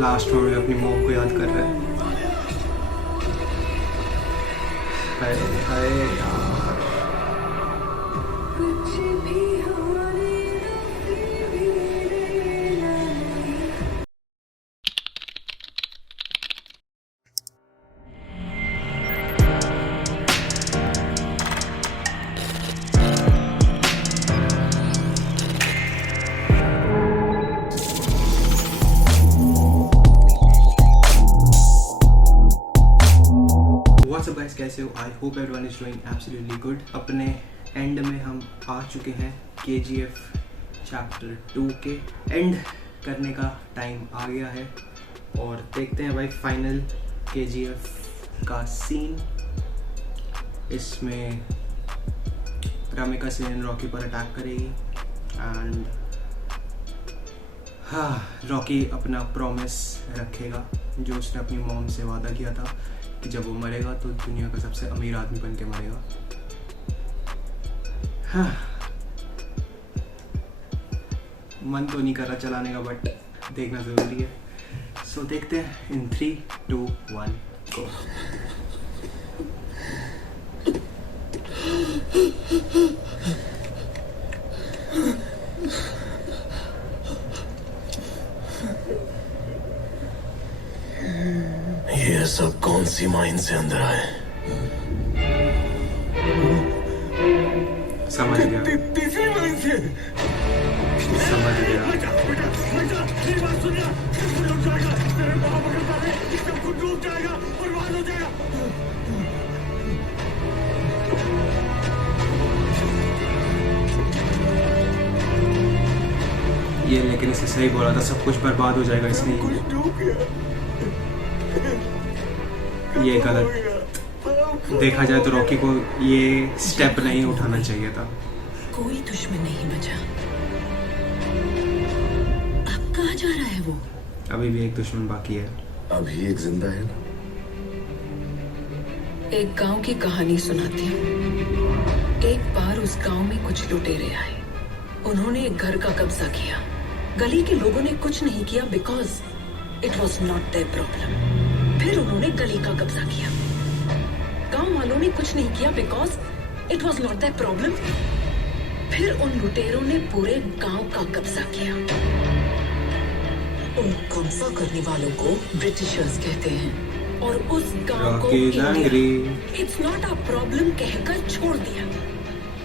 Last में अपनी mom को याद कर रहा है। हाय हाय यार। व्हाट्सअप गाइस, कैसे हो? I hope everyone is doing absolutely good. अपने एंड में हम आ चुके हैं। KGF चैप्टर 2 के एंड करने का टाइम आ गया है और देखते हैं भाई फाइनल KGF का सीन। इसमें रामिका सेन रॉकी पर अटैक करेगी एंड रॉकी अपना प्रॉमिस रखेगा जो उसने अपनी मॉम से वादा किया था कि जब वो मरेगा तो दुनिया का सबसे अमीर आदमी बन के मरेगा। मन तो नहीं कर रहा चलाने का, बट देखना ज़रूरी है। सो देखते हैं इन 3, 2, 1 गो। ये सब कौन सी माइन से अंदर आए? समझ गया, तीसरी माइन से। समझ गया। मेरी बात सुनिए, उठ जाएगा, मेरे बाबा पकड़ पा रहे, सब कुछ डूब जाएगा, बर्बाद हो जाएगा। ये लेकिन इसे सही बोला था, सब कुछ बर्बाद हो जाएगा इसलिए। कुछ डूब गया। ये गलत देखा जाए तो रॉकी को ये स्टेप नहीं उठाना चाहिए था। कोई दुश्मन नहीं बचा। अब कहाँ जा रहा है वो? अभी भी एक दुश्मन बाकी है। अभी एक जिंदा है ना। एक गांव की कहानी सुनाती हूँ। एक बार उस गांव में कुछ लुटेरे आए। उन्होंने एक घर का कब्जा किया। गली के लोगों ने कुछ नहीं किया because it was not their problem. फिर उन्होंने गली का कब्जा किया। गांव वालों ने कुछ नहीं किया because it was not their problem. फिर उन लुटेरों ने पूरे गांव का कब्जा किया। उन कब्जा करने वालों को ब्रिटिशर्स कहते हैं और उस गांव को इट्स नॉट अ प्रॉब्लम कहकर छोड़ दिया।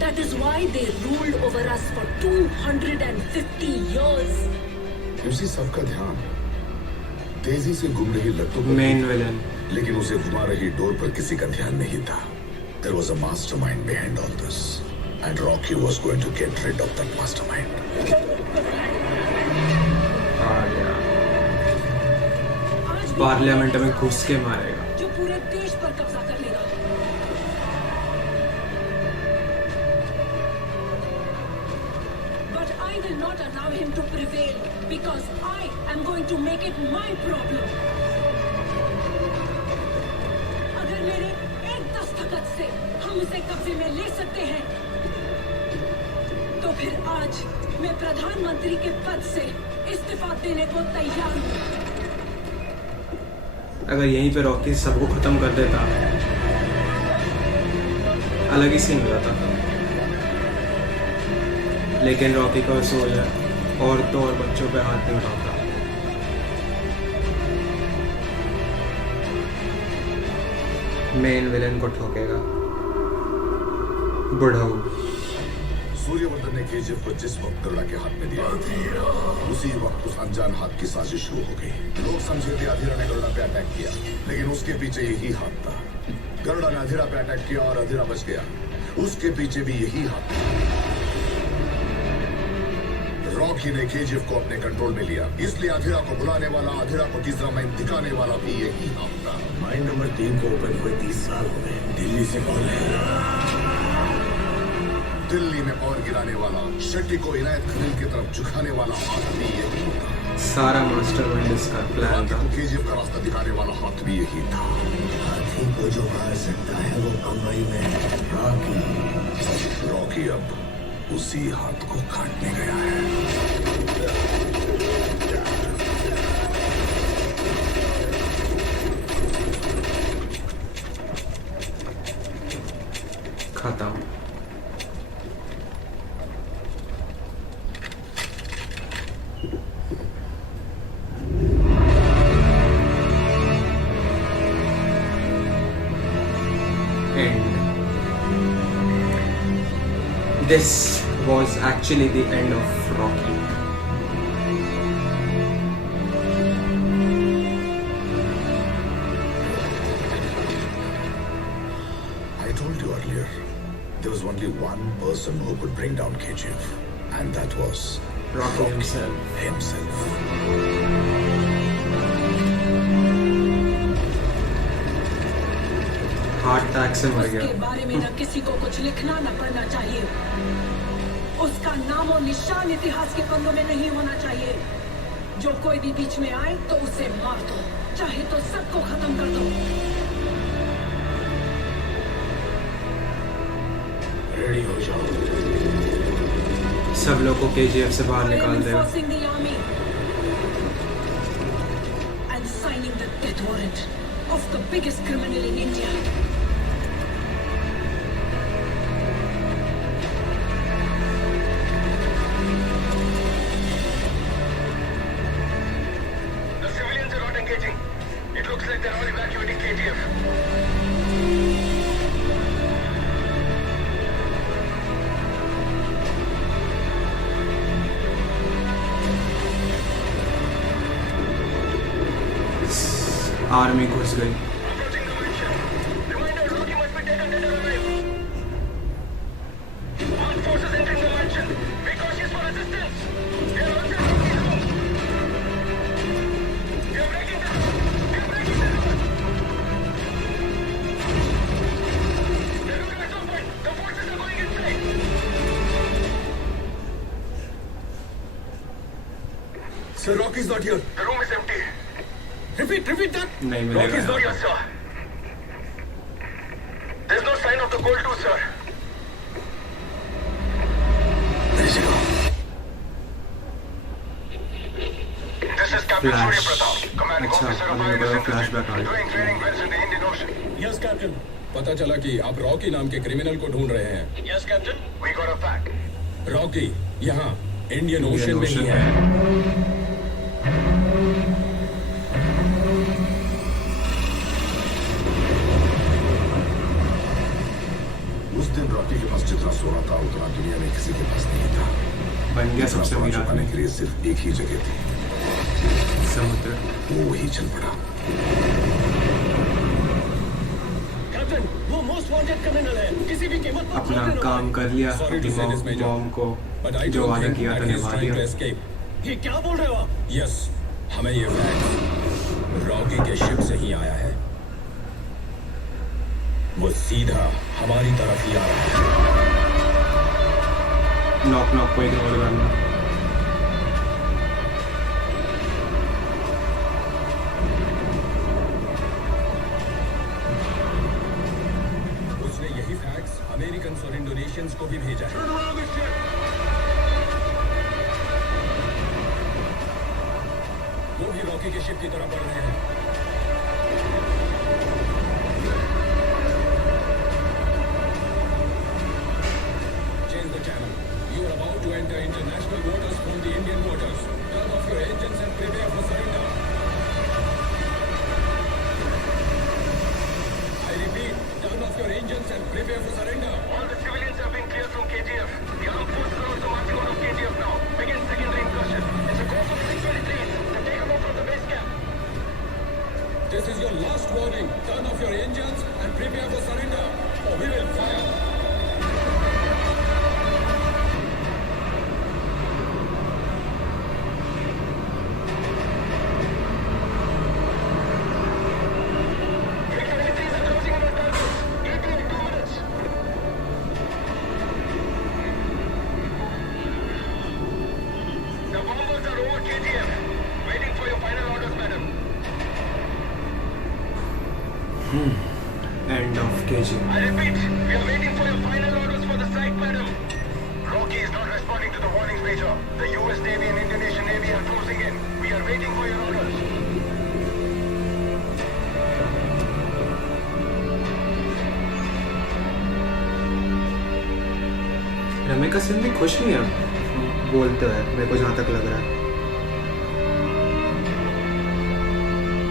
That is why they ruled over us for 250 years। उसी सबका ध्यान तेजी से घूम रही लट्टू मेन विलन, लेकिन उसे घुमा रही डोर पर किसी का ध्यान नहीं था। There was a mastermind behind all this, and Rocky was going to get rid of that mastermind. आ गया। पार्लियामेंट में घुस के मारेगा। जो पूरे देश पर कब्जा कर लेगा। But I will not allow him to prevail because I am going to make it my problem. अगर मेरे एक दस्तखत से हम उसे कब्जे में ले सकते हैं, तो फिर आज मैं प्रधानमंत्री के पद से इस्तीफा देने को तैयार हूँ। अगर यहीं पे रॉकी सबको खत्म कर देता, अलग ही सीन हो जाता। लेकिन रॉकी का सोच है औरतों और बच्चों पे हाथ नहीं उठाता। मेन विलेन को ठोकेगा बुढ़ाऊ। सूर्यवर्धन ने केजीएफ को जिस वक्त गरुड़ा के हाथ में दिया, उसी वक्त उस अनजान हाथ की साजिश शुरू हो गई। लोग समझे थे अधीरा ने गरुड़ा पे अटैक किया, लेकिन उसके पीछे यही हाथ था। गरुड़ा ने अधीरा पे अटैक किया और अधीरा बच गया, उसके पीछे भी यही हाथ था। रॉकी ने केजीएफ को अपने कंट्रोल में लिया, इसलिए अधीरा को बुलाने वाला, अधीरा को तीसरा माइन दिखाने वाला भी यही हाथ था। माइन नंबर 3 को ओपन हुए 30 साल हो गए। दिल्ली से कॉल है। दिल्ली में और गिराने वाला, शेट्टी को इनायत खलील की तरफ झुकाने वाला हाथ भी यही था। सारा मास्टरमाइंड इसका प्लान था। केजीएफ का रास्ता दिखाने वाला हाथ भी यही था। हाथी को जो मार सकता है वो बम्बई में रॉकी। रॉकी अब उसी हाथ को काटने गया है। And this was actually the end of Rocky. I told you earlier, there was only one person who could bring down KGF, and that was Rocky himself. Heart attack से मर उसके गया। बारे में न किसी को कुछ लिखना न पढ़ना चाहिए। उसका नाम और निशान इतिहास के पन्नों में नहीं होना चाहिए। जो कोई भी बीच में आए तो उसे मार दो, चाहे तो सबको खत्म कर दो। रेडी हो जाओ। सब लोग को KGF से बाहर निकाल देगा। Enforcing the army and signing the death warrant of the biggest criminal in India. The civilians are not engaging. It looks like they're all evacuating KGF. Army घुस गई। Approaching the mansion. Reminder, Rocky must be taken dead or alive. Armed forces entering the mansion. Be cautious for resistance. They are outside Rocky's room. They are breaking the door. They are breaking the door. They're looking at open. The forces are going inside. Sir, Rocky's not here. The room is empty. Repeat that. नहीं मिलेगा Rocky's यार। not Yes, sir. There's no sign of the gold too, sir. Where is he gone? This is Captain Flash. Surya Pratap, commanding अच्छा, officer of अभी INS मेरे को Synthesis, flashback आ गया। doing training wells in the Indian Ocean. Yes, Captain. पता चला कि आप Rocky नाम के क्रिमिनल को ढूंढ रहे हैं। Yes, Captain. We got a fact. Rocky यहाँ इंडियन ओशन में ही ओशन है। उस दिन रॉकी के पास जितना सोना था उतना दुनिया में किसी के पास नहीं था। बन गया इतना सबसे सोना अमीर छुपाने आदमी। के लिए सिर्फ एक ही जगह थी, समुद्र। वो वही चल पड़ा। कैप्टन, वो मोस्ट वांटेड क्रिमिनल है। किसी भी कीमत पर अपना काम कर लिया। Sorry to अपनी say this, Major. मॉम को But I जो don't वादा think किया था that he's निभा trying to दिया। escape. ये क्या बोल रहे हो आप? Yes, हमें ये फैक्ट रॉकी के शिप से ही आया है। वो सीधा हमारी तरफ ही आ रहा है। नॉक नॉक को इग्नोर करना। उसने यही फैक्ट्स अमेरिकन और इंडोनेशियंस को भी भेजा है। वो भी रॉकी के शिप की तरफ बढ़ रहे हैं। Change the channel. You are about to enter international waters from the Indian waters. Turn off your engines and prepare for surrender. I repeat, turn off your engines and prepare for surrender. All the civilians have been cleared from KGF. The armed forces are also marching out of KGF now. Begin secondary incursion. It's a course of 623 to take them out from the base camp. This is your last warning. Turn off your engines and prepare for surrender, or we will fire. Victor 83 is approaching in our targets. ETA 2 minutes. The bombers are over KGF. Waiting for your final orders, madam. End of KGF। I repeat, we are waiting for your final orders for the strike, madam. Rocky is not responding to the warnings, Major. The US Navy and Indonesian Navy are closing in. We are waiting for your orders. रमेका सिंह भी खुश नहीं है बोलते हैं, मेरे को जहाँ तक लग रहा है।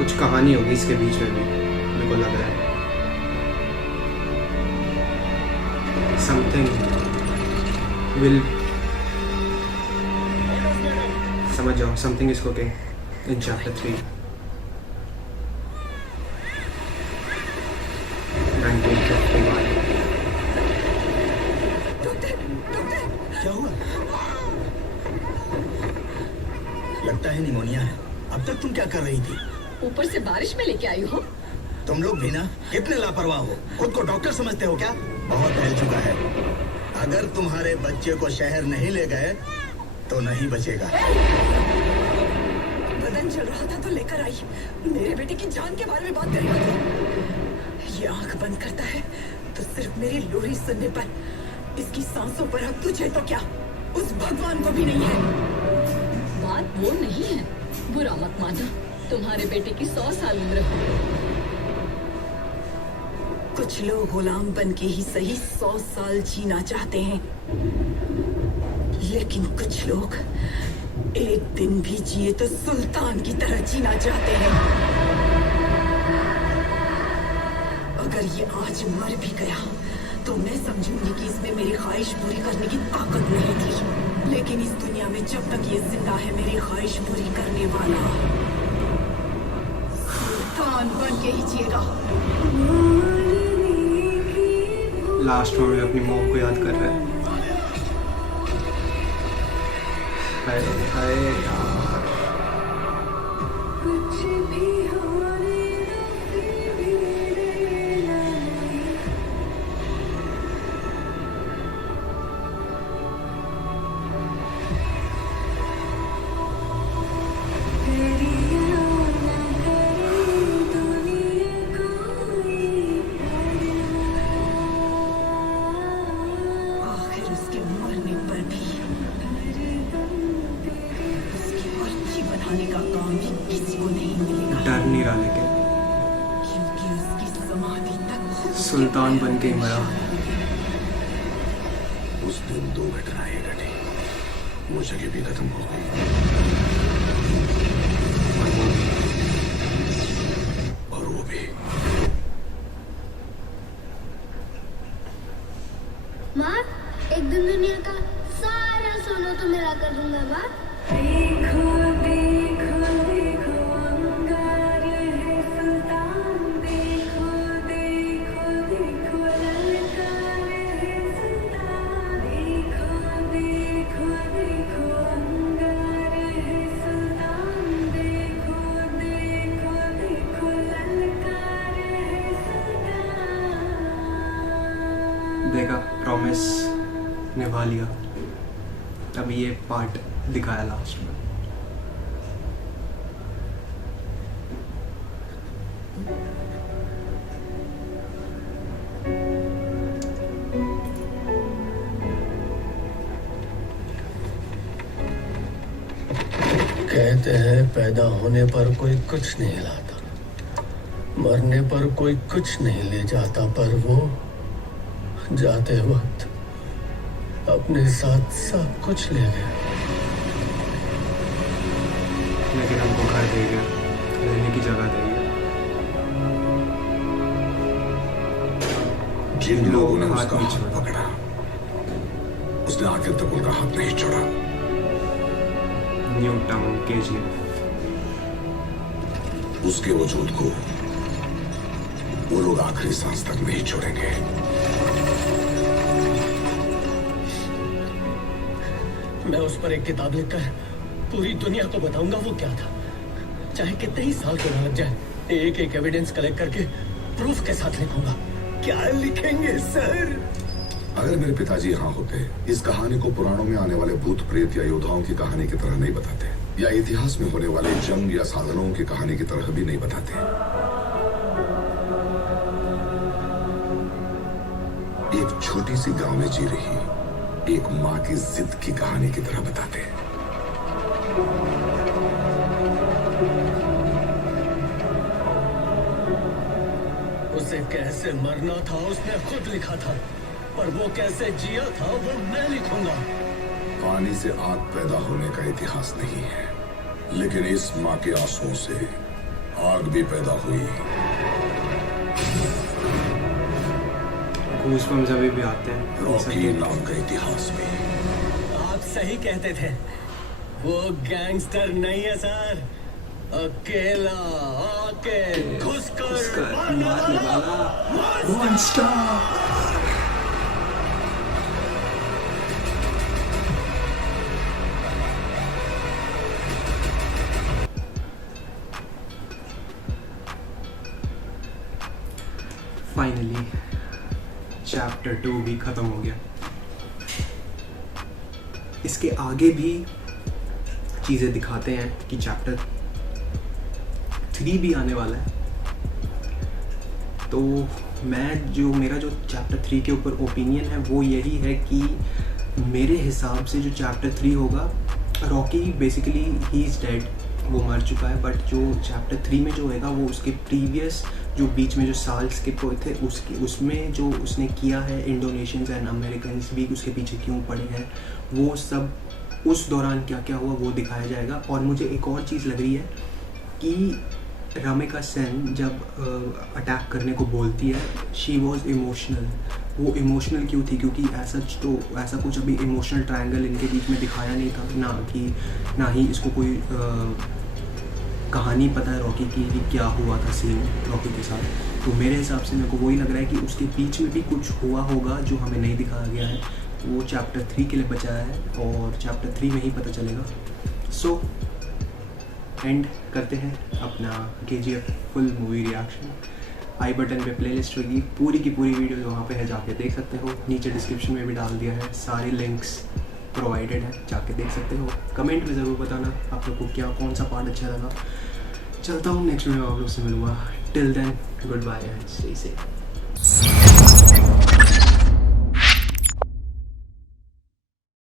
कुछ कहानी होगी इसके बीच में भी, मेरे को लग रहा है। समथिंग विल, समझ जाओ, something is cooking in chapter 3। 1951। क्या हुआ? लगता है निमोनिया है। अब तक तुम क्या कर रही थी? ऊपर से बारिश में लेके आई हो। तुम लोग भी ना कितने लापरवाह हो। खुद को डॉक्टर समझते हो क्या? बहुत फैल चुका है। अगर तुम्हारे बच्चे को शहर नहीं ले गए तो नहीं बचेगा। बदन जल रहा था तो लेकर आई। मेरे बेटे की जान के बारे में बात कर रहा था। ये आंख बंद करता है तो सिर्फ मेरी लोरी सुनने पर। इसकी सांसों पर हक तुझे तो क्या, उस भगवान को भी नहीं है। बात वो नहीं है, बुरा मत माना। तुम्हारे बेटे की 100 साल उम्र हो। कुछ लोग गुलाम बन के ही सही 100 साल जीना चाहते हैं, लेकिन कुछ लोग एक दिन भी जिए तो सुल्तान की तरह जीना चाहते हैं। अगर ये आज मर भी गया तो मैं समझूंगी कि इसमें मेरी ख्वाहिश पूरी करने की ताकत नहीं थी। लेकिन इस दुनिया में जब तक ये जिंदा है, मेरी ख्वाहिश पूरी करने वाला सुल्तान बन के ही जिएगा। लास्ट में अपनी मॉम को याद कर रहा है। हाय हाय यार, डर नहीं रहा लेकिन सुल्तान बन के ही मरा। उस दिन 2 घटनाएं घटी, वो जगह भी खत्म हो गई और वो भी। माँ, एक दिन दुनिया का सारा सोना तो मेरा कर दूंगा माँ। देखा, प्रॉमिस निभा लिया। अभी ये पार्ट दिखाया लास्ट में। कहते हैं पैदा होने पर कोई कुछ नहीं लाता, मरने पर कोई कुछ नहीं ले जाता, पर वो जाते वक्त अपने साथ सब कुछ ले गया। लेकिन हमको घर दे गया, रहने की जगह दे गया। जिन लोगों ने उसका हाथ पकड़ा, उसने आखिर तक उनका हाथ नहीं छोड़ा। New town KGF। उसके वजूद को वो लोग आखिरी सांस तक नहीं छोड़ेंगे। मैं उस पर एक किताब लिखकर पूरी दुनिया को बताऊंगा वो क्या था, चाहे कितने ही साल क्यों न लग जाए। एक एक एविडेंस कलेक्ट करके प्रूफ के साथ लिखूंगा। क्या लिखेंगे सर? अगर मेरे पिताजी यहाँ होते, इस कहानी को पुराणों में आने वाले भूत प्रेत या योद्धाओं की कहानी की तरह नहीं बताते, या इतिहास में होने वाले जंग या साधनों की कहानी की तरह भी नहीं बताते। एक छोटी सी गांव में जी रही एक माँ की जिद की कहानी की तरह बताते। उसे कैसे मरना था उसने खुद लिखा था, पर वो कैसे जिया था वो मैं लिखूंगा। पानी से आग पैदा होने का इतिहास नहीं है, लेकिन इस माँ के आंसुओं से आग भी पैदा हुई। गूज़बम्स अभी भी आते हैं। रॉकी नाम का इतिहास में आप सही कहते थे, वो गैंगस्टर नहीं है सर, अकेला आके घुसकर मारने वाला मॉन्स्टर। फाइनली चैप्टर 2 भी खत्म हो गया। इसके आगे भी चीज़ें दिखाते हैं कि चैप्टर 3 भी आने वाला है। तो मेरा जो चैप्टर 3 के ऊपर ओपिनियन है वो यही है कि मेरे हिसाब से जो चैप्टर 3 होगा, Rocky basically he is dead, वो मर चुका है। बट जो चैप्टर 3 में जो होएगा वो उसके प्रीवियस जो बीच में जो साल स्किप हुए थे उसमें जो उसने किया है, इंडोनेशियंस एंड अमेरिकन्स भी उसके पीछे क्यों पड़े हैं, वो सब उस दौरान क्या क्या हुआ वो दिखाया जाएगा। और मुझे एक और चीज़ लग रही है कि रामिका सेन जब अटैक करने को बोलती है, शी वॉज इमोशनल। वो इमोशनल क्यों थी? क्योंकि ऐसा कुछ अभी इमोशनल ट्रायंगल इनके बीच में दिखाया नहीं था, ना ही इसको कोई कहानी पता है रॉकी की कि क्या हुआ था सीन रॉकी के साथ। तो मेरे हिसाब से मेरे को वही लग रहा है कि उसके बीच में भी कुछ हुआ होगा जो हमें नहीं दिखाया गया है, वो चैप्टर 3 के लिए बचाया है और चैप्टर 3 में ही पता चलेगा। सो एंड करते हैं अपना KGF फुल मूवी रिएक्शन। आई बटन पे प्लेलिस्ट होगी, पूरी की पूरी वीडियो वहाँ पे है, जाके देख सकते हो। नीचे डिस्क्रिप्शन में भी डाल दिया है, सारे लिंक्स प्रोवाइडेड है, जाके देख सकते हो। कमेंट में ज़रूर बताना आप लोग को कौन सा पार्ट अच्छा लगा। चलता हूँ, नेक्स्ट वीडियो आप लोग से मिलूँगा। Till then goodbye and stay safe.